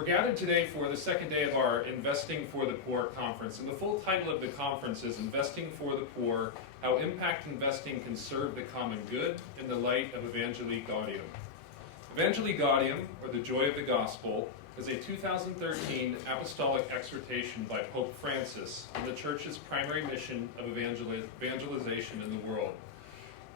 We're gathered today for the second day of our Investing for the Poor conference, and the full title of the conference is Investing for the Poor, How Impact Investing Can Serve the Common Good in the Light of Evangelii Gaudium. Evangelii Gaudium, or the Joy of the Gospel, is a 2013 apostolic exhortation by Pope Francis on the Church's primary mission of evangelization in the world.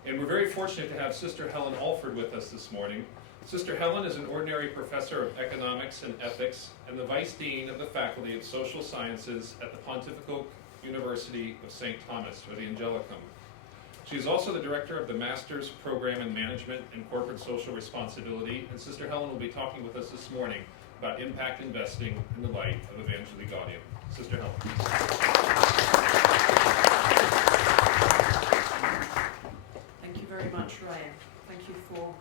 And we're very fortunate to have Sister Helen Alford with us this morning. Sister Helen is an ordinary professor of economics and ethics and the vice dean of the Faculty of Social Sciences at the Pontifical University of St. Thomas, or the Angelicum. She is also the director of the Master's Program in Management and Corporate Social Responsibility, and Sister Helen will be talking with us this morning about impact investing in the light of Evangelii Gaudium. Sister Helen. Thank you very much, Ryan. Thank you for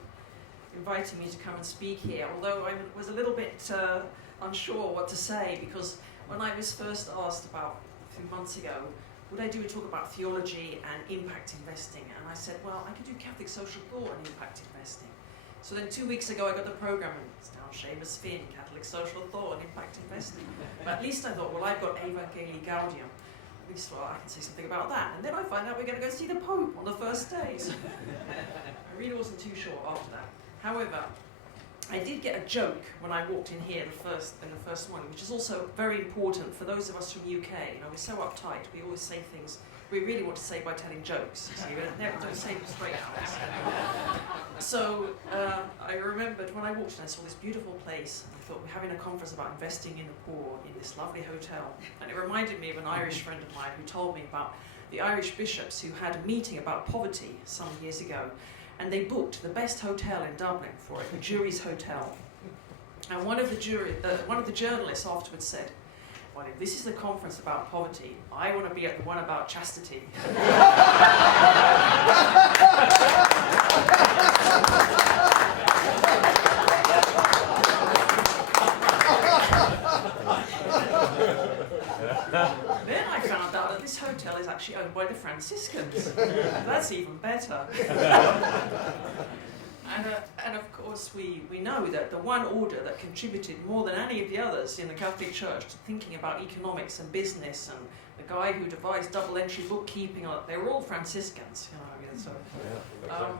inviting me to come and speak here, although I was a little bit unsure what to say, because when I was first asked about a few months ago, would I do a talk about theology and impact investing? And I said, well, I could do Catholic social thought and impact investing. So then 2 weeks ago I got the program, and it's now Seamus Finn, Catholic social thought and impact investing. But at least I thought, well, I've got Evangelii Gaudium. At least, well, I can say something about that. And then I find out we're going to go see the Pope on the first day. So I really wasn't too sure after that. However, I did get a joke when I walked in here in the first morning, which is also very important for those of us from UK. You know, we're so uptight. We always say things we really want to say by telling jokes. So you never don't say them straight out. So I remembered when I walked in, I saw this beautiful place. And I thought, we're having a conference about investing in the poor in this lovely hotel. And it reminded me of an Irish friend of mine who told me about the Irish bishops who had a meeting about poverty some years ago. And they booked the best hotel in Dublin for it, the Jury's Hotel. And one of the journalists afterwards said, well, if this is the conference about poverty, I want to be at the one about chastity. Then I found out that this hotel is actually owned by the Franciscans. That's even better. And of course, we know that the one order that contributed more than any of the others in the Catholic Church to thinking about economics and business, and the guy who devised double-entry bookkeeping, they were all Franciscans. You know,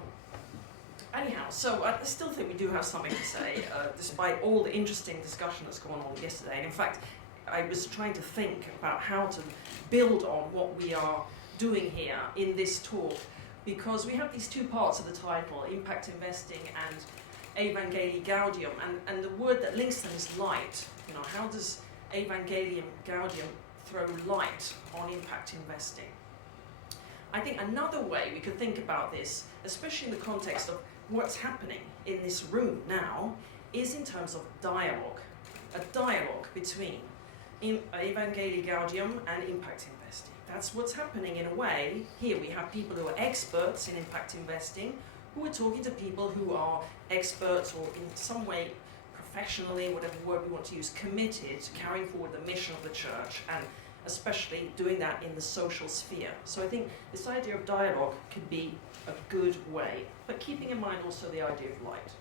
anyhow, so I still think we do have something to say, despite all the interesting discussion that's gone on yesterday. And in fact, I was trying to think about how to build on what we are doing here in this talk, because we have these two parts of the title, impact investing and Evangelii Gaudium, and the word that links them is light. You know, how does Evangelii Gaudium throw light on impact investing? I think another way we could think about this, especially in the context of what's happening in this room now, is in terms of dialogue. A dialogue between Evangelii Gaudium and impact investing. That's what's happening in a way. Here we have people who are experts in impact investing who are talking to people who are experts or in some way professionally, whatever word we want to use, committed to carrying forward the mission of the church, and especially doing that in the social sphere. So I think this idea of dialogue could be a good way, but keeping in mind also the idea of light.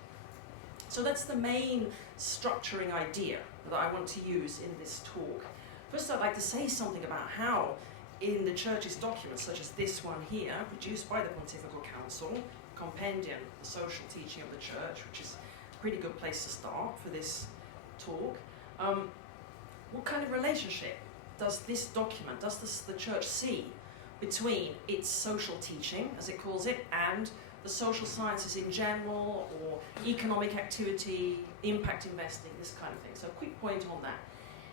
So that's the main structuring idea that I want to use in this talk. First, I'd like to say something about how in the Church's documents, such as this one here, produced by the Pontifical Council, Compendium, the Social Teaching of the Church, which is a pretty good place to start for this talk, what kind of relationship does this document, does the Church see between its social teaching, as it calls it, and the social sciences in general, or economic activity, impact investing, this kind of thing. So a quick point on that.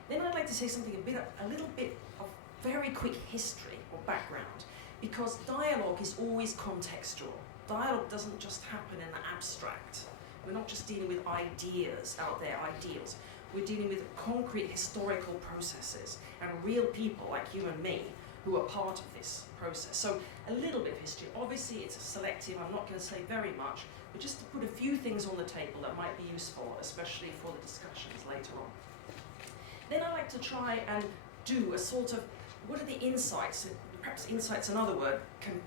Then I'd like to say something a little bit of very quick history or background, because dialogue is always contextual. Dialogue doesn't just happen in the abstract. We're not just dealing with ideas out there, ideals. We're dealing with concrete historical processes and real people like you and me who are part of this process. So a little bit of history. Obviously it's selective, I'm not going to say very much, but just to put a few things on the table that might be useful, especially for the discussions later on. Then I like to try and do a sort of, what are the insights, perhaps insight's another word, can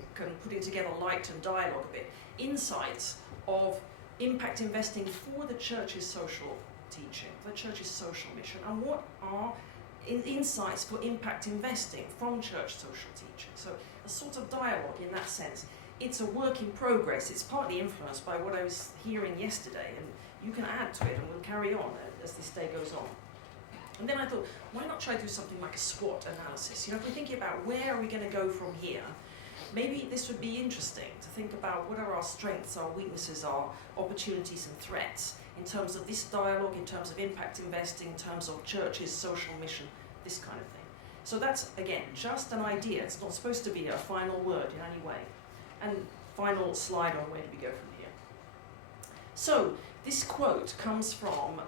putting together light and dialogue a bit, insights of impact investing for the Church's social teaching, the church's social mission, and what are insights for impact investing from church social teaching. So a sort of dialogue in that sense. It's a work in progress. It's partly influenced by what I was hearing yesterday, and you can add to it, and we'll carry on as this day goes on. And then I thought, why not try to do something like a SWOT analysis? You know, if we're thinking about where are we going to go from here, maybe this would be interesting to think about what are our strengths, our weaknesses, our opportunities and threats in terms of this dialogue, in terms of impact investing, in terms of church's social mission, this kind of thing. So that's, again, just an idea. It's not supposed to be a final word in any way. And final slide on where do we go from here. So this quote comes from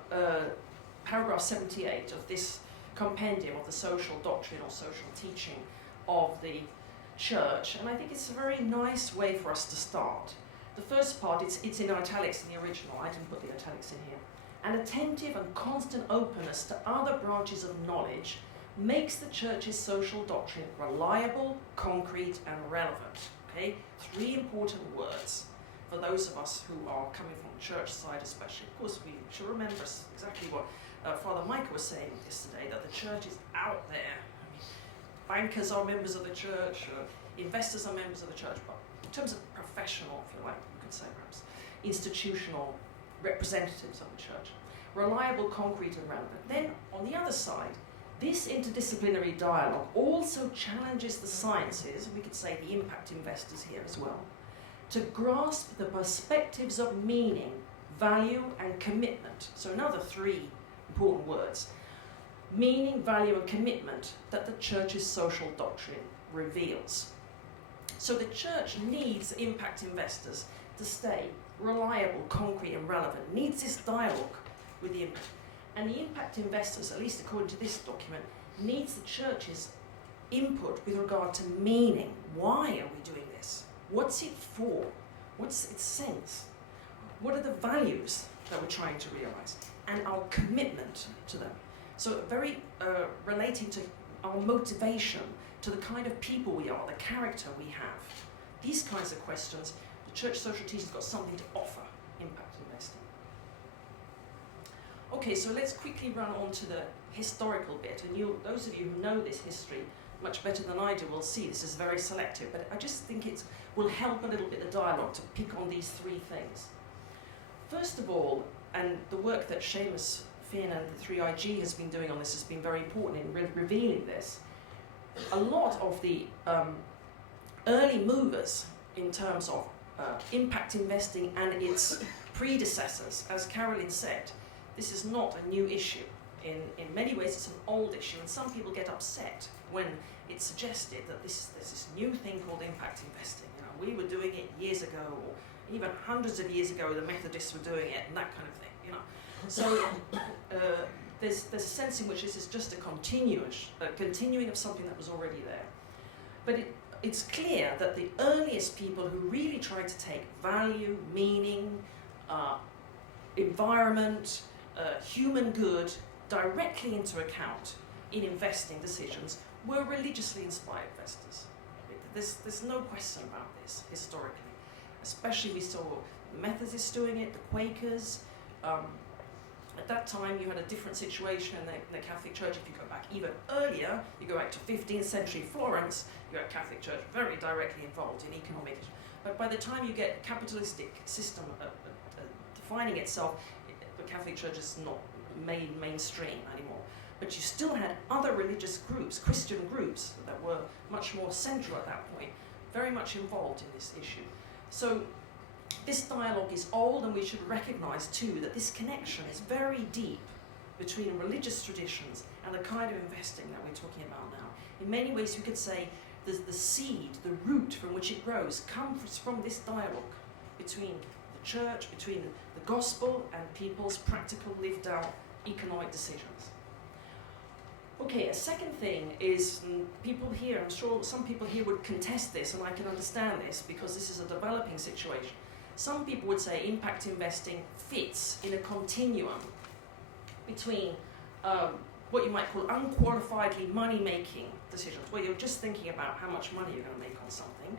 paragraph 78 of this compendium of the social doctrine or social teaching of the church, and I think it's a very nice way for us to start. The first part, it's in italics in the original, I didn't put the italics in here. An attentive and constant openness to other branches of knowledge makes the church's social doctrine reliable, concrete, and relevant. Okay? 3 important words for those of us who are coming from the church side especially. Of course, we should remember exactly what Father Micah was saying yesterday, that the church is out there. I mean, bankers are members of the church, investors are members of the church, but in terms of professional, if you like, you could say perhaps, institutional representatives of the church. Reliable, concrete, and relevant. Then, on the other side, this interdisciplinary dialogue also challenges the sciences, we could say the impact investors here as well, to grasp the perspectives of meaning, value, and commitment. So another 3 important words. Meaning, value, and commitment that the church's social doctrine reveals. So the church needs impact investors to stay reliable, concrete, and relevant, needs this dialogue with the impact. And the impact investors, at least according to this document, needs the church's input with regard to meaning. Why are we doing this? What's it for? What's its sense? What are the values that we're trying to realize? And our commitment to them. So very relating to our motivation, to the kind of people we are, the character we have. These kinds of questions, the church social teaching's got something to offer impact investing. Okay, so let's quickly run on to the historical bit. And those of you who know this history much better than I do will see this is very selective, but I just think it will help a little bit the dialogue to pick on these 3 things. First of all, and the work that Seamus Finn and the 3IG has been doing on this has been very important in revealing this. A lot of the early movers in terms of impact investing and its predecessors, as Carolyn said, this is not a new issue. In many ways it's an old issue, and some people get upset when it's suggested that there's this new thing called impact investing. You know, we were doing it years ago, or even hundreds of years ago the Methodists were doing it, and that kind of thing. You know, so there's a sense in which this is just a continuing of something that was already there. But it's clear that the earliest people who really tried to take value, meaning, environment, human good directly into account in investing decisions were religiously inspired investors. There's no question about this historically. Especially we saw the Methodists doing it, the Quakers. At that time you had a different situation in the Catholic Church. If you go back even earlier, you go back to 15th century Florence, you had Catholic Church very directly involved in economic. But by the time you get a capitalistic system defining itself, the Catholic Church is not mainstream anymore. But you still had other religious groups, Christian groups, that were much more central at that point, very much involved in this issue. So this dialogue is old, and we should recognize too that this connection is very deep between religious traditions and the kind of investing that we're talking about now. In many ways, we could say the seed, the root from which it grows, comes from this dialogue between the church, between the gospel and people's practical, lived out economic decisions. Okay, a second thing is people here, I'm sure some people here would contest this, and I can understand this because this is a developing situation. Some people would say impact investing fits in a continuum between what you might call unqualifiedly money-making decisions, where you're just thinking about how much money you're going to make on something,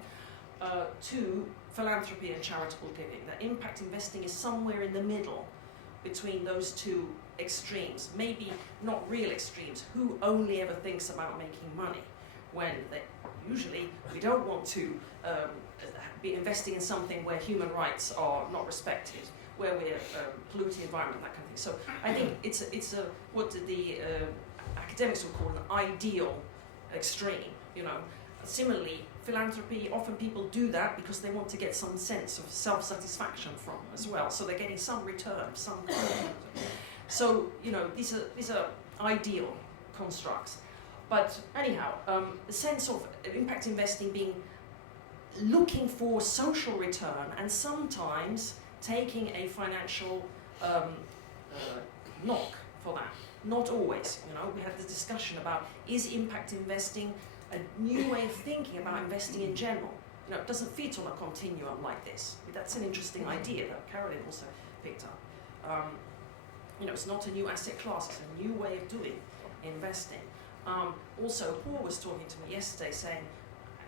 to philanthropy and charitable giving. That impact investing is somewhere in the middle between those 2 extremes, maybe not real extremes. Who only ever thinks about making money when usually we don't want to be investing in something where human rights are not respected, where we're polluting the environment, that kind of thing. So I think it's a what the academics would call an ideal extreme. Similarly, philanthropy, often people do that because they want to get some sense of self-satisfaction from as well. So they're getting some return, some kind of. So these are ideal constructs. But anyhow, the sense of impact investing being looking for social return and sometimes taking a financial knock for that. Not always. We had this discussion about, is impact investing a new way of thinking about investing in general? It doesn't fit on a continuum like this. That's an interesting idea that Caroline also picked up. It's not a new asset class, it's a new way of doing investing. Also, Paul was talking to me yesterday saying,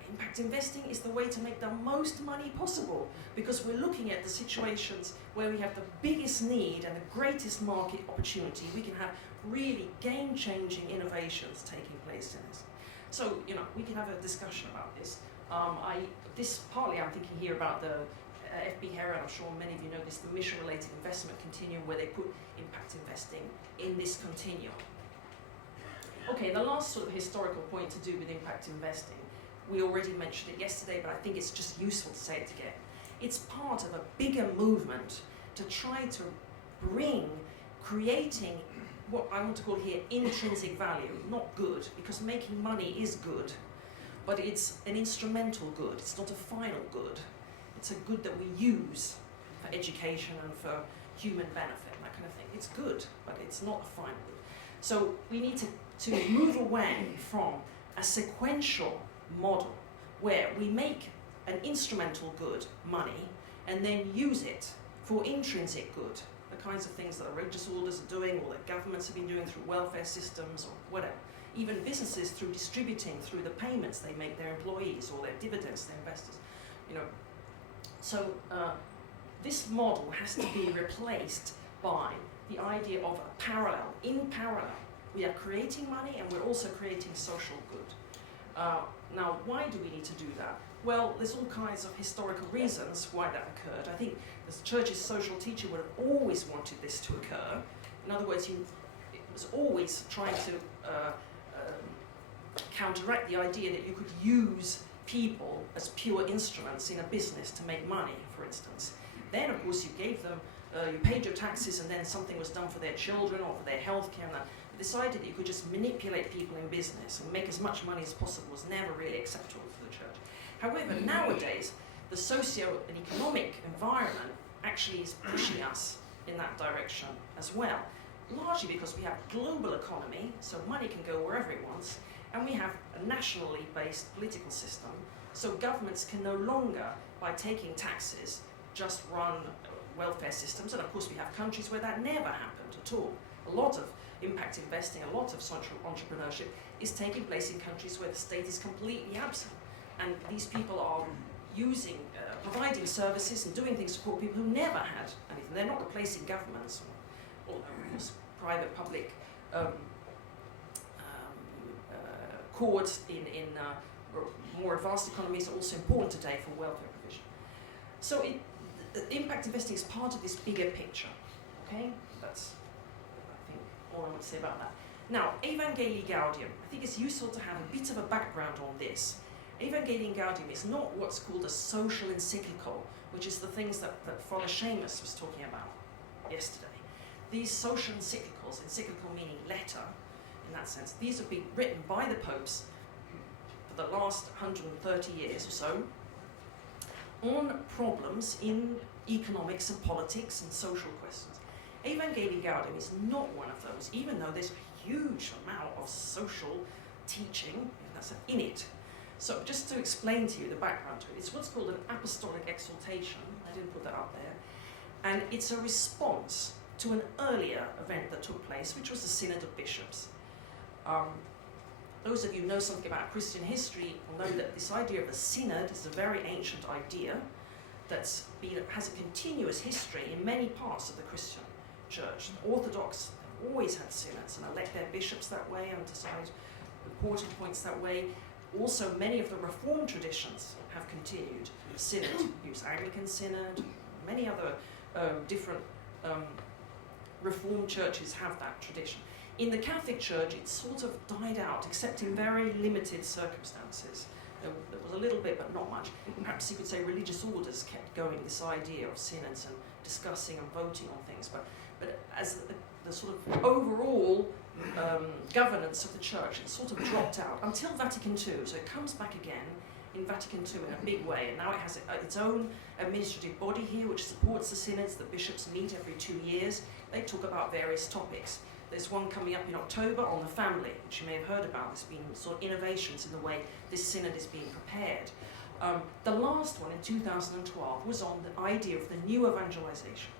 impact investing is the way to make the most money possible, because we're looking at the situations where we have the biggest need and the greatest market opportunity. We can have really game-changing innovations taking place in this. So, we can have a discussion about this. Partly I'm thinking here about the F.B. Heron, I'm sure many of you know this, the mission-related investment continuum, where they put impact investing in this continuum. Okay, the last sort of historical point to do with impact investing, we already mentioned it yesterday, but I think it's just useful to say it again. It's part of a bigger movement to try to bring creating what I want to call here intrinsic value, not good, because making money is good, but it's an instrumental good, it's not a final good. It's a good that we use for education and for human benefit, that kind of thing. It's good, but it's not a final good. So we need to move away from a sequential model where we make an instrumental good, money, and then use it for intrinsic good, the kinds of things that religious orders are doing, or that governments have been doing through welfare systems or whatever. Even businesses through distributing, through the payments they make their employees or their dividends to their investors. So this model has to be replaced by the idea of a parallel. In parallel, we are creating money and we're also creating social good. Now, why do we need to do that? Well, there's all kinds of historical reasons why that occurred. I think the Church's social teaching would have always wanted this to occur. In other words, it was always trying to counteract the idea that you could use people as pure instruments in a business to make money, for instance. Then, of course, you gave them, you paid your taxes, and then something was done for their children or for their healthcare. And that. Decided that you could just manipulate people in business and make as much money as possible was never really acceptable for the Church. However, nowadays, the socio and economic environment actually is pushing us in that direction as well, largely because we have a global economy, so money can go wherever it wants, and we have a nationally based political system, so governments can no longer, by taking taxes, just run welfare systems, and of course we have countries where that never happened at all. A lot of impact investing, a lot of social entrepreneurship is taking place in countries where the state is completely absent. And these people are providing services and doing things for people who never had anything. They're not replacing governments, or of course, private, public chords in more advanced economies are also important today for welfare provision. So impact investing is part of this bigger picture. Okay, that's all I want to say about that. Now, Evangelii Gaudium. I think it's useful to have a bit of a background on this. Evangelii Gaudium is not what's called a social encyclical, which is the things that Father Seamus was talking about yesterday. These social encyclicals, encyclical meaning letter, in that sense, these have been written by the popes for the last 130 years or so on problems in economics and politics and social questions. Evangelii Gaudium is not one of those, even though there's a huge amount of social teaching in it. So just to explain to you the background to it, it's what's called an apostolic exhortation. I didn't put that up there. And it's a response to an earlier event that took place, which was the Synod of Bishops. Those of you who know something about Christian history will know that this idea of a synod is a very ancient idea has a continuous history in many parts of the Christian Church. The Orthodox always had synods and elect their bishops that way and decide important points that way. Also, many of the Reformed traditions have continued. Synod, use Anglican Synod, many other different Reformed churches have that tradition. In the Catholic Church, it sort of died out, except in very limited circumstances. There was a little bit, but not much. Perhaps you could say religious orders kept going this idea of synods and discussing and voting on things. But as the sort of overall governance of the Church, it sort of dropped out until Vatican II. So it comes back again in Vatican II in a big way, and now it has its own administrative body here which supports the synods. The bishops meet every 2 years. They talk about various topics. There's one coming up in October on the family, which you may have heard about. There's been sort of innovations in the way this synod is being prepared. The last one in 2012 was on the idea of the new evangelization.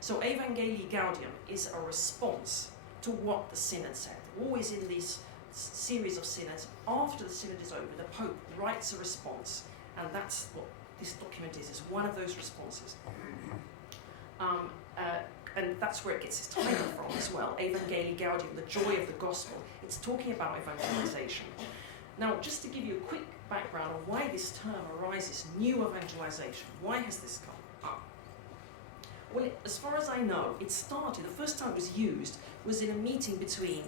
So Evangelii Gaudium is a response to what the synod said. Always in these series of synods, after the synod is over, the Pope writes a response, and that's what this document is one of those responses. And that's where it gets its title from as well, Evangelii Gaudium, the joy of the gospel. It's talking about evangelization. Now, just to give you a quick background on why this term arises, new evangelization, why has this come up? Well, as far as I know, it started, the first time it was used was in a meeting between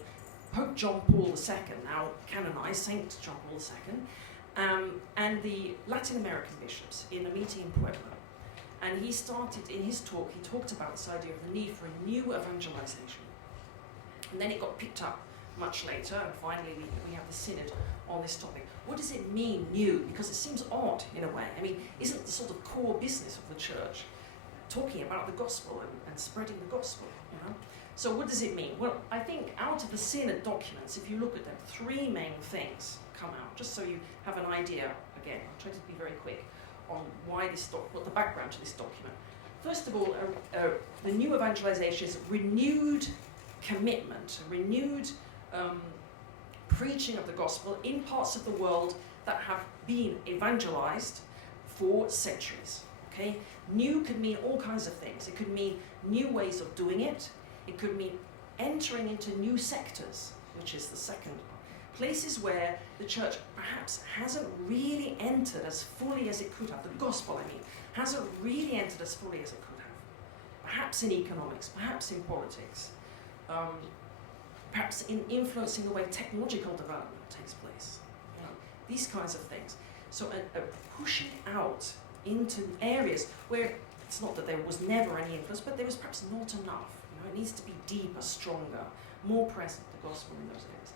Pope John Paul II, now canonized, Saint John Paul II, and the Latin American bishops in a meeting in Puebla. And he started, in his talk, he talked about this idea of the need for a new evangelization. And then it got picked up much later, and finally we have the synod on this topic. What does it mean, new? Because it seems odd in a way. I mean, isn't the sort of core business of the church talking about the gospel and spreading the gospel, you know? So what does it mean? Well, I think out of the synod documents, if you look at them, 3 main things come out, just so you have an idea. Again, I'll try to be very quick on why this what the background to this document. First of all, the new evangelization is renewed commitment, renewed preaching of the gospel in parts of the world that have been evangelized for centuries. Okay, new could mean all kinds of things. It could mean new ways of doing it. It could mean entering into new sectors, which is the second one. Places where the church perhaps hasn't really entered as fully as it could have. The gospel, I mean, hasn't really entered as fully as it could have. Perhaps in economics, perhaps in politics, perhaps in influencing the way technological development takes place. You know, these kinds of things. So a pushing out into areas where it's not that there was never any influence, but there was perhaps not enough. You know, it needs to be deeper, stronger, more present, the gospel in those areas.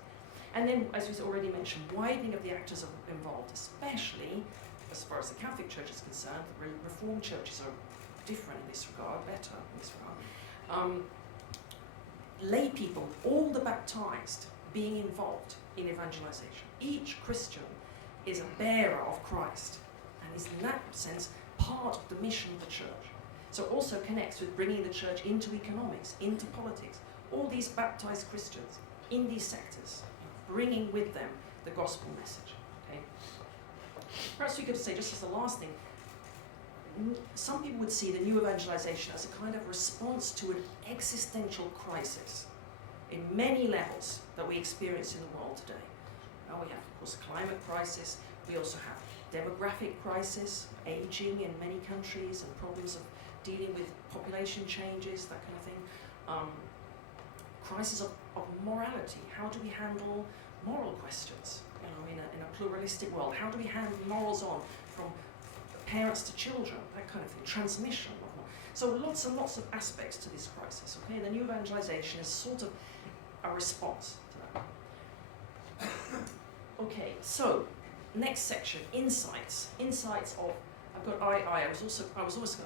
And then, as we already mentioned, widening of the actors involved, especially as far as the Catholic Church is concerned. The Reformed churches are different in this regard, better in this regard. Lay people, all the baptized, being involved in evangelization. Each Christian is a bearer of Christ and is in that sense part of the mission of the church. So it also connects with bringing the church into economics, into politics. All these baptized Christians in these sectors, bringing with them the gospel message. Okay? Perhaps we could say, just as the last thing, some people would see the new evangelization as a kind of response to an existential crisis in many levels that we experience in the world today. Now we have, of course, climate crisis. We also have demographic crisis, aging in many countries, and problems of dealing with population changes, that kind of thing. Crisis of morality. How do we handle moral questions? You know, in a pluralistic world, how do we hand morals on from parents to children? That kind of thing. Transmission. So lots and lots of aspects to this crisis. Okay, the new evangelization is sort of a response to that. Okay, so next section, insights. Insights of. I've got I. I was almost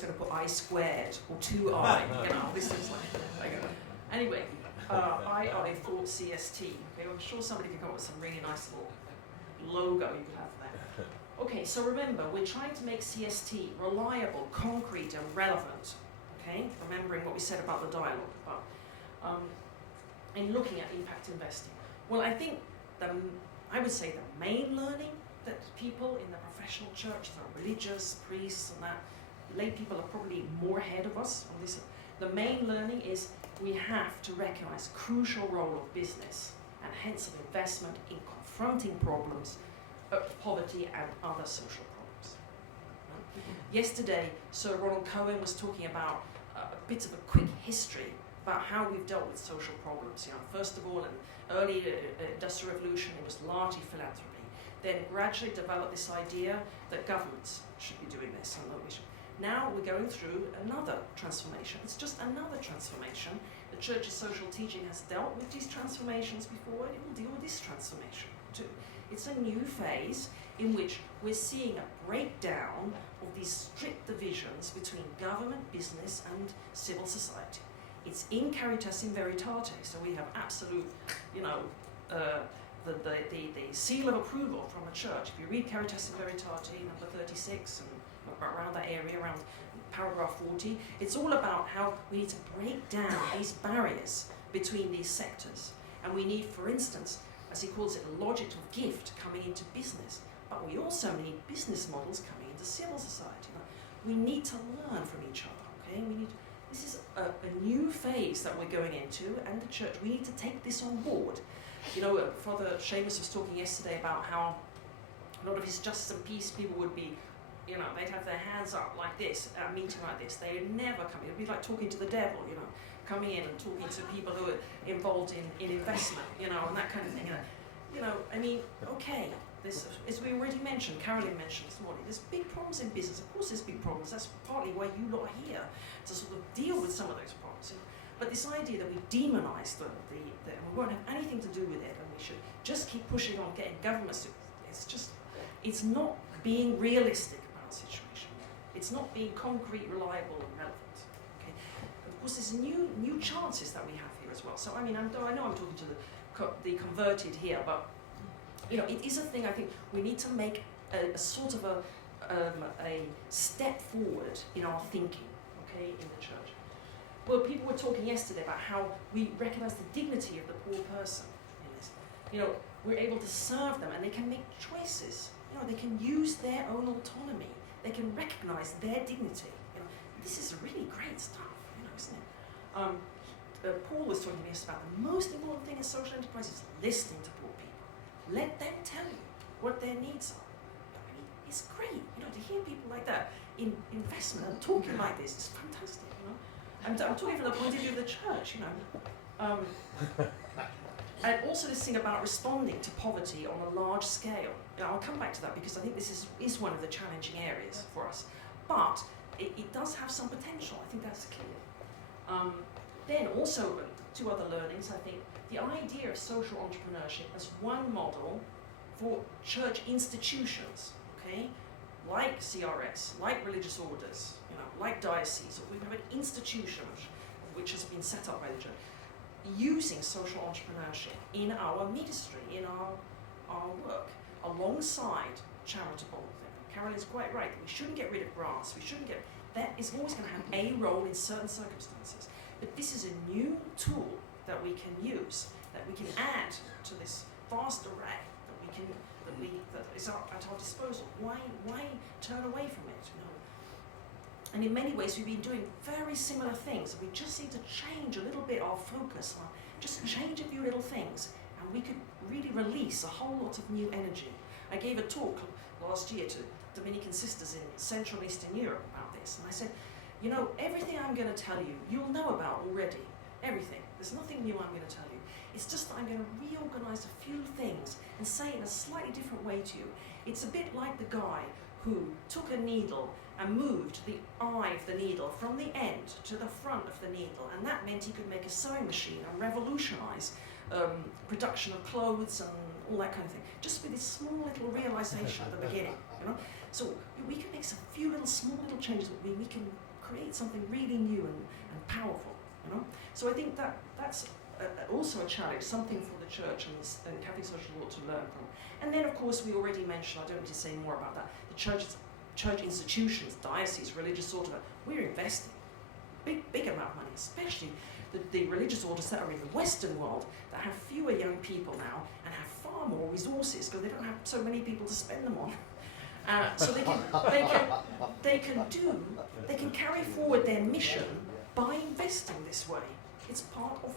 going to put I squared or 2I. You know, this is like anyway. I thought CST. Okay, I'm sure somebody could come up with some really nice little logo you could have there. Okay, so remember, we're trying to make CST reliable, concrete, and relevant. Okay, remembering what we said about the dialogue, but in looking at impact investing. Well, I think I would say the main learning that people in the professional church, the religious priests, and that lay people are probably more ahead of us on this. The main learning is we have to recognize the crucial role of business and hence of investment in confronting problems of poverty and other social problems. Yesterday, Sir Ronald Cohen was talking about a bit of a quick history about how we've dealt with social problems. First of all, in early Industrial Revolution, it was largely philanthropy. Then gradually developed this idea that governments should be doing this and that we should. Now we're going through another transformation. It's just another transformation. The Church's social teaching has dealt with these transformations before, and it will deal with this transformation too. It's a new phase in which we're seeing a breakdown of these strict divisions between government, business, and civil society. It's in Caritas in Veritate, so we have absolute, the seal of approval from the Church. If you read Caritas in Veritate, number 36, and around that area, around paragraph 40, it's all about how we need to break down these barriers between these sectors. And we need, for instance, as he calls it, a logic of gift coming into business. But we also need business models coming into civil society. We need to learn from each other, okay? This is a new phase that we're going into, and the Church, we need to take this on board. Father Seamus was talking yesterday about how a lot of his justice and peace people would be, they'd have their hands up like this at a meeting like this. They'd never come in. It'd be like talking to the devil, coming in and talking to people who are involved in investment, and that kind of thing. Okay, this, as we already mentioned, Carolyn mentioned this morning, there's big problems in business. Of course there's big problems. That's partly why you lot are here, to sort of deal with some of those problems. But this idea that we demonise and we won't have anything to do with it, and we should just keep pushing on getting governments to, it's not being realistic about the situation. It's not being concrete, reliable, and relevant. Okay? Of course, there's new chances that we have here as well. So I know I'm talking to the converted here, but it is a thing. I think we need to make a sort of a step forward in our thinking, okay, in the Church. Well, people were talking yesterday about how we recognise the dignity of the poor person in this. We're able to serve them, and they can make choices. They can use their own autonomy. They can recognise their dignity. This is really great stuff, isn't it? Paul was talking to us about the most important thing in social enterprise is listening to poor people. Let them tell you what their needs are. It's great, to hear people like that in investment and talking like this. It's fantastic, I'm talking from the point of view of the Church, And also this thing about responding to poverty on a large scale. I'll come back to that because I think this is one of the challenging areas for us. But it does have some potential. I think that's clear. Then also, two other learnings, I think, the idea of social entrepreneurship as one model for church institutions, okay? Like CRS, like religious orders, like dioceses. We have an institution which has been set up by the Church, using social entrepreneurship in our ministry, in our work, alongside charitable. Carol is quite right. We shouldn't get rid of grants. That is always going to have a role in certain circumstances. But this is a new tool that we can use, that we can add to this vast array that is at our disposal. Why turn away from it? And in many ways, we've been doing very similar things. We just need to change a little bit our focus, just change a few little things, and we could really release a whole lot of new energy. I gave a talk last year to Dominican sisters in Central and Eastern Europe about this, and I said, everything I'm going to tell you, you'll know about already. Everything. There's nothing new I'm going to tell you. It's just that I'm going to reorganize a few things and say it in a slightly different way to you. It's a bit like the guy who took a needle and moved the eye of the needle from the end to the front of the needle, and that meant he could make a sewing machine and revolutionize production of clothes and all that kind of thing, just with this small little realization at the beginning. So we can make some few small little changes, but we can create something really new and powerful. So I think that's also a challenge, something for the Church and Catholic social law to learn from. And then, of course, we already mentioned, I don't need to say more about that, the church institutions, dioceses, religious orders, we're investing big amount of money, especially the religious orders that are in the Western world that have fewer young people now and have far more resources because they don't have so many people to spend them on. So they can carry forward their mission, by investing this way. It's part of,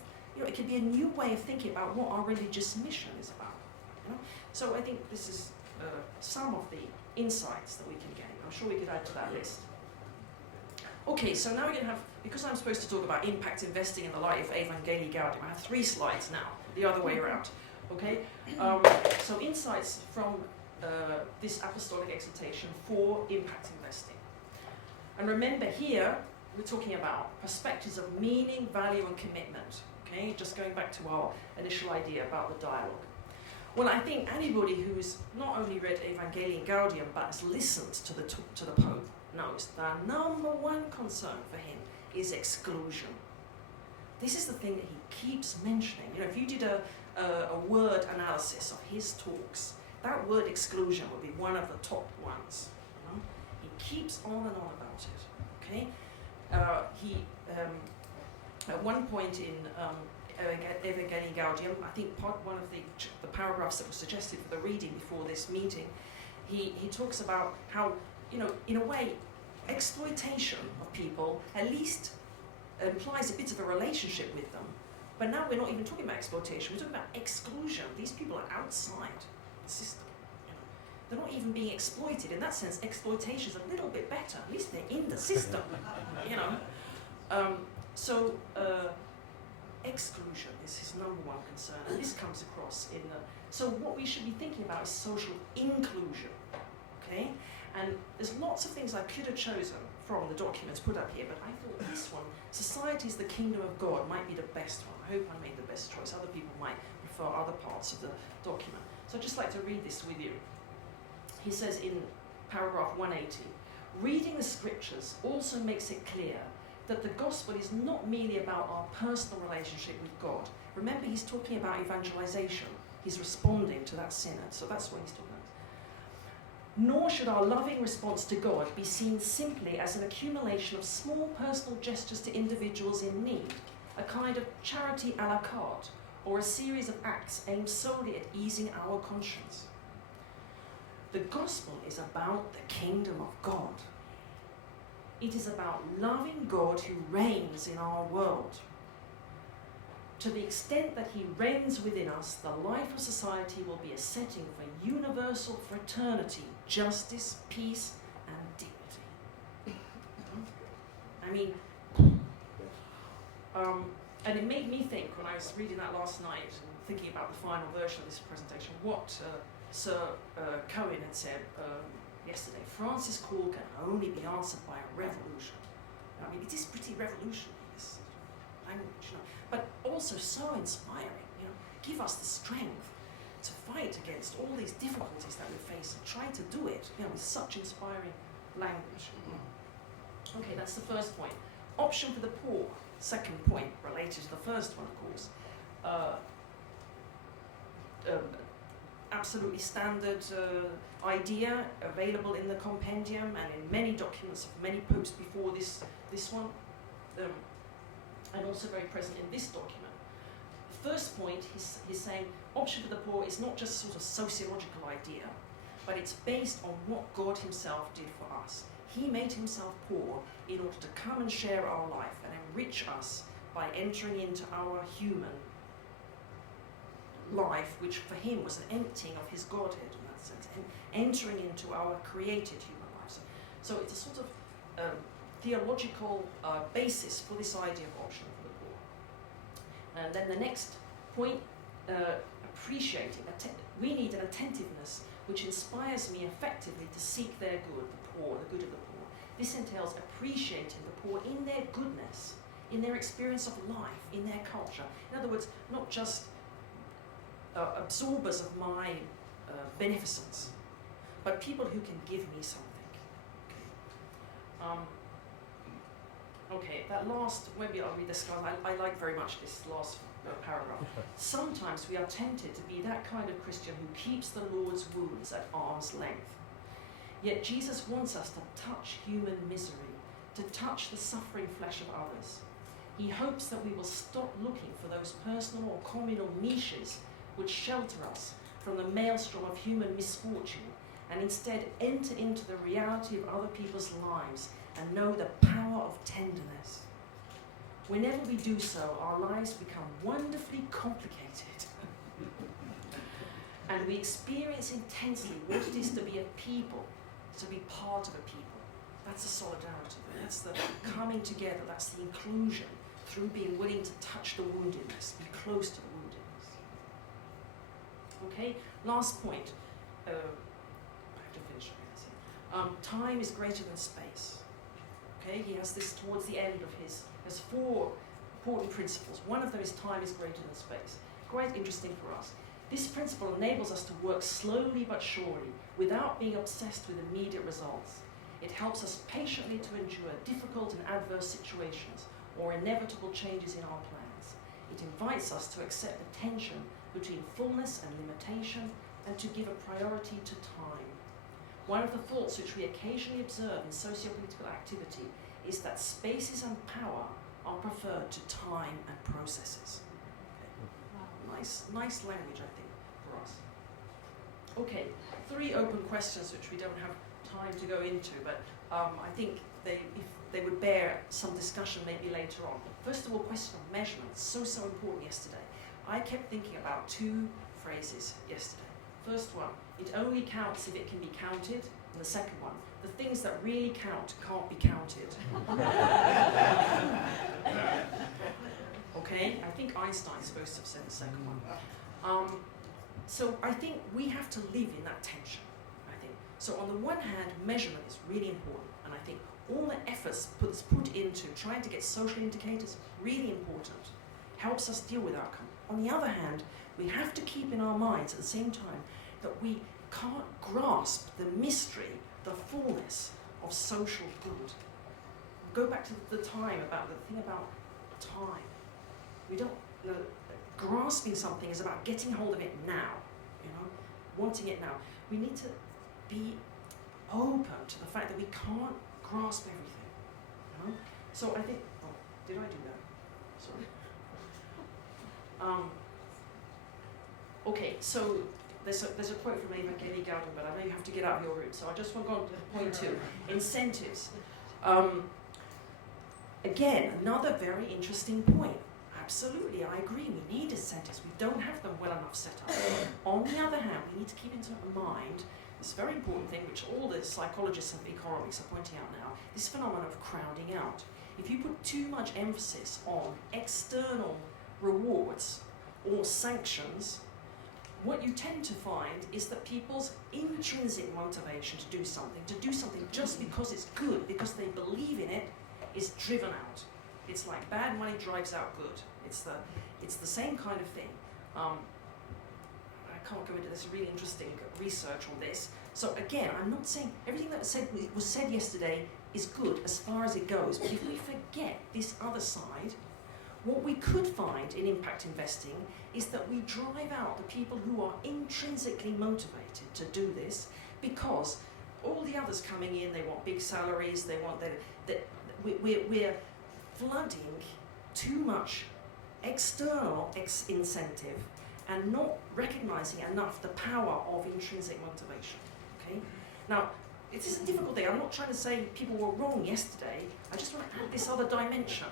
it can be a new way of thinking about what our religious mission is about. So I think this is some of the insights that we can gain. I'm sure we could add to that list. Okay, so now we're going to have, because I'm supposed to talk about impact investing in the light of Evangelii Gaudium, I have 3 slides now, the other way around. Okay, so insights from this apostolic exhortation for impact investing. And remember here, we're talking about perspectives of meaning, value and commitment. Okay, just going back to our initial idea about the dialogue. Well, I think anybody who's not only read Evangelii Gaudium but has listened to the Pope knows that number one concern for him is exclusion. This is the thing that he keeps mentioning. If you did a word analysis of his talks, that word exclusion would be one of the top ones. He keeps on and on about it. Okay, he at one point in Evangelii Gaudium, I think one of the paragraphs that was suggested for the reading before this meeting, he talks about how, in a way, exploitation of people at least implies a bit of a relationship with them. But now we're not even talking about exploitation, we're talking about exclusion. These people are outside the system. They're not even being exploited. In that sense, exploitation is a little bit better. At least they're in the system. Exclusion is his number one concern, and this comes across in the. So what we should be thinking about is social inclusion, okay? And there's lots of things I could have chosen from the documents put up here, but I thought this one, Society is the Kingdom of God, might be the best one. I hope I made the best choice. Other people might prefer other parts of the document. So I'd just like to read this with you. He says in paragraph 180, reading the scriptures also makes it clear that the gospel is not merely about our personal relationship with God. Remember, he's talking about evangelization. He's responding to that synod, so that's what he's talking about. Nor should our loving response to God be seen simply as an accumulation of small personal gestures to individuals in need, a kind of charity a la carte, or a series of acts aimed solely at easing our conscience. The gospel is about the kingdom of God. It is about loving God who reigns in our world. To the extent that he reigns within us, the life of society will be a setting for universal fraternity, justice, peace, and dignity. I mean, and it made me think, when I was reading that last night, thinking about the final version of this presentation, what Sir Cohen had said yesterday. Francis' call can only be answered by a revolution. I mean, it is pretty revolutionary, this language, but also so inspiring. Give us the strength to fight against all these difficulties that we face and try to do it, with such inspiring language. Okay, that's the first point. Option for the poor. Second point, related to the first one, of course. Absolutely standard idea, available in the compendium and in many documents of many popes before this one, and also very present in this document. The first point, he's saying, option for the poor is not just sort of sociological idea, but it's based on what God himself did for us. He made himself poor in order to come and share our life and enrich us by entering into our human life, which for him was an emptying of his Godhead in that sense, and entering into our created human lives. So it's a sort of theological basis for this idea of option for the poor. And then the next point, appreciating. We need an attentiveness which inspires me effectively to seek their good, the poor, the good of the poor. This entails appreciating the poor in their goodness, in their experience of life, in their culture. In other words, not just absorbers of my beneficence, but people who can give me something. Okay, that last, maybe I'll read this, I like very much this last paragraph. Sometimes we are tempted to be that kind of Christian who keeps the Lord's wounds at arm's length. Yet Jesus wants us to touch human misery, to touch the suffering flesh of others. He hopes that we will stop looking for those personal or communal niches which shelter us from the maelstrom of human misfortune, and instead enter into the reality of other people's lives and know the power of tenderness. Whenever we do so, our lives become wonderfully complicated. And we experience intensely what it is to be a people, to be part of a people. That's the solidarity, that's the coming together, that's the inclusion through being willing to touch the woundedness, be close to the woundedness. Okay, last point. I have to finish. Time is greater than space. Okay, he has this towards the end of his, there's 4 important principles. One of them is time is greater than space. Quite interesting for us. This principle enables us to work slowly but surely, without being obsessed with immediate results. It helps us patiently to endure difficult and adverse situations or inevitable changes in our plans. It invites us to accept the tension between fullness and limitation and to give a priority to time. One of the faults which we occasionally observe in socio-political activity is that spaces and power are preferred to time and processes. Okay. Nice language, I think, for us. Okay, 3 open questions which we don't have time to go into, but I think if they would bear some discussion maybe later on. First of all, question of measurement, so important yesterday. I kept thinking about 2 phrases yesterday. First one, it only counts if it can be counted, and the second one, the things that really count can't be counted. Okay, I think Einstein's supposed to have said the second one. So I think we have to live in that tension, I think. So on the one hand, measurement is really important, and I think all the efforts put into trying to get social indicators, really important, helps us deal with outcome. On the other hand, we have to keep in our minds at the same time that we can't grasp the mystery, the fullness of social good. Go back to the thing about time. We don't know, grasping something is about getting hold of it now, wanting it now. We need to be open to the fact that we can't grasp everything, So I think, did I do that? Sorry. Okay, so there's a quote from Evangelii Gaudium, but I know you have to get out of your room, so I just want to go on to point 2. Incentives. Again, another very interesting point. Absolutely, I agree, we need incentives. We don't have them well enough set up. On the other hand, we need to keep into mind this very important thing, which all the psychologists and economics are pointing out now, this phenomenon of crowding out. If you put too much emphasis on external rewards or sanctions, what you tend to find is that people's intrinsic motivation to do something just because it's good, because they believe in it, is driven out. It's like bad money drives out good. It's the same kind of thing. I can't go into this really interesting research on this. So again, I'm not saying everything that was said yesterday is good as far as it goes, but if we forget this other side, what we could find in impact investing is that we drive out the people who are intrinsically motivated to do this, because all the others coming in, they want big salaries, they want we're flooding too much external incentive and not recognizing enough the power of intrinsic motivation. Okay? Now, it is a difficult thing. I'm not trying to say people were wrong yesterday. I just want to add this other dimension.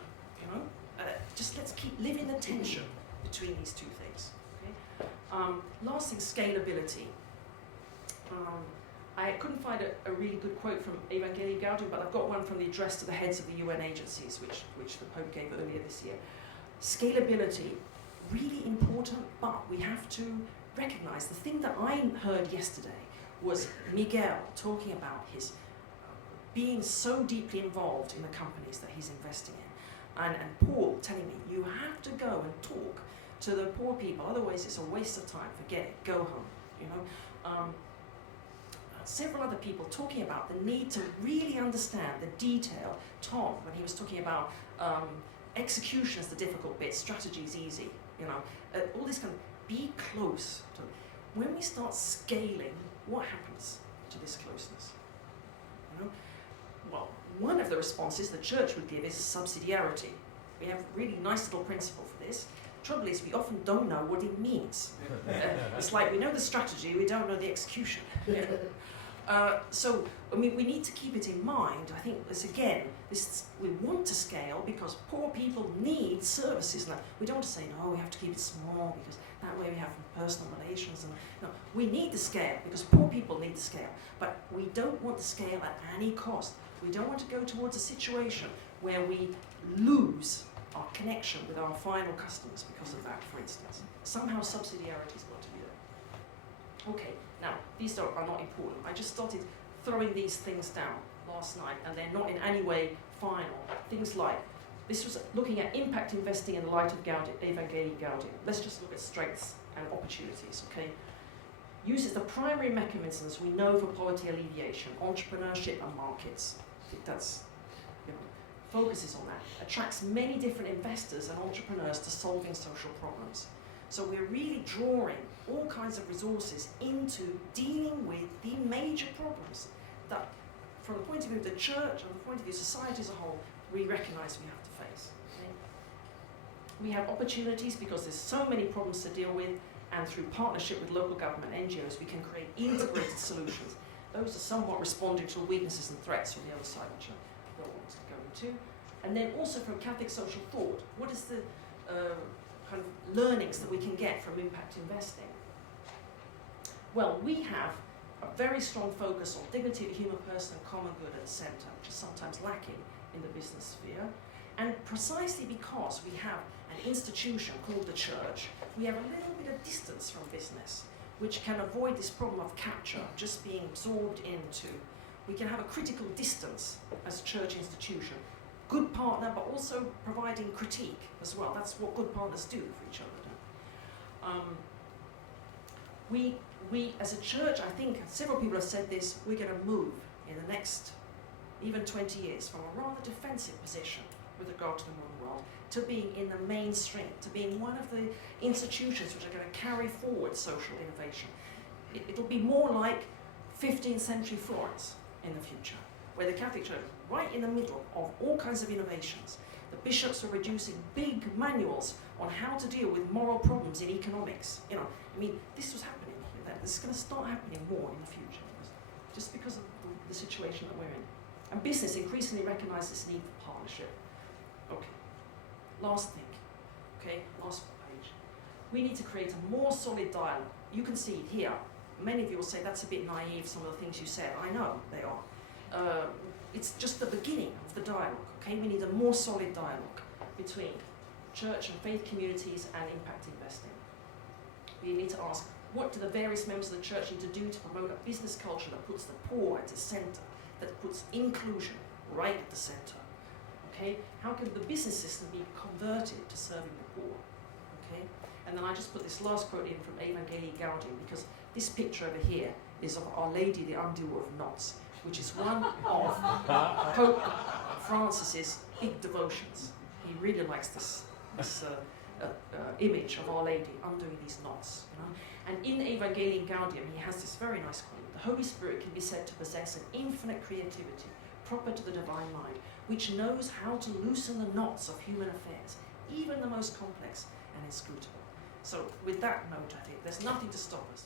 Just let's keep living the tension between these 2 things. Okay? Last thing, scalability. I couldn't find a really good quote from Evangelii Gaudium, but I've got one from the address to the heads of the UN agencies, which the Pope gave earlier this year. Scalability, really important, but we have to recognize the thing that I heard yesterday was Miguel talking about his being so deeply involved in the companies that he's investing in. And Paul telling me, you have to go and talk to the poor people, otherwise it's a waste of time, forget it, go home, Several other people talking about the need to really understand the detail. Tom, when he was talking about execution is the difficult bit, strategy is easy, all this kind of, be close to. When we start scaling, what happens to this closeness? Well, one of the responses the church would give is subsidiarity. We have a really nice little principle for this. Trouble is, we often don't know what it means. It's like we know the strategy, we don't know the execution. So, I mean, we need to keep it in mind. I think we want to scale because poor people need services. Now, we don't want to say, no, we have to keep it small because that way we have personal relations. And no, we need to scale because poor people need to scale. But we don't want to scale at any cost. We don't want to go towards a situation where we lose our connection with our final customers because of that, for instance. Somehow subsidiarity's got to be there. Okay, now, these are not important. I just started throwing these things down last night, and they're not in any way final. Things like, this was looking at impact investing in the light of Evangelii Gaudium. Let's just look at strengths and opportunities, okay? Uses the primary mechanisms we know for poverty alleviation, entrepreneurship and markets. I think that's, focuses on that. Attracts many different investors and entrepreneurs to solving social problems. So we're really drawing all kinds of resources into dealing with the major problems that, from the point of view of the church and the point of view of society as a whole, we recognise we have to face. Okay? We have opportunities because there's so many problems to deal with, and through partnership with local government NGOs, we can create integrated solutions. Those are somewhat responding to weaknesses and threats from the other side, which I don't want to go into. And then also from Catholic social thought, what is the kind of learnings that we can get from impact investing? Well, we have a very strong focus on dignity of the human person and common good at the centre, which is sometimes lacking in the business sphere. And precisely because we have an institution called the church, we have a little bit of distance from business, which can avoid this problem of capture, just being absorbed into. We can have a critical distance as a church institution. Good partner, but also providing critique as well. That's what good partners do for each other. We as a church, I think several people have said this, we're going to move in the next even 20 years from a rather defensive position with regard to the modern world to being in the mainstream, to being one of the institutions which are going to carry forward social innovation. It'll be more like 15th century Florence in the future, where the Catholic Church, right in the middle of all kinds of innovations, the bishops are producing big manuals on how to deal with moral problems in economics. I mean, this was happening. This is going to start happening more in the future, just because of the situation that we're in. And business increasingly recognises this need for partnership. Okay, last thing. Okay, last page. We need to create a more solid dialogue. You can see here, many of you will say that's a bit naive, some of the things you said. I know they are. It's just the beginning of the dialogue. Okay, we need a more solid dialogue between church and faith communities and impact investing. We need to ask, what do the various members of the church need to do to promote a business culture that puts the poor at the centre, that puts inclusion right at the centre? Okay, how can the business system be converted to serving the poor? Okay, and then I just put this last quote in from Evangelii Gaudium, because this picture over here is of Our Lady, the Undoer of Knots, which is one of Pope Francis's big devotions. He really likes this image of Our Lady undoing these knots. And in Evangelii Gaudium, he has this very nice quote: "The Holy Spirit can be said to possess an infinite creativity proper to the divine mind, which knows how to loosen the knots of human affairs, even the most complex and inscrutable." So with that note, I think there's nothing to stop us.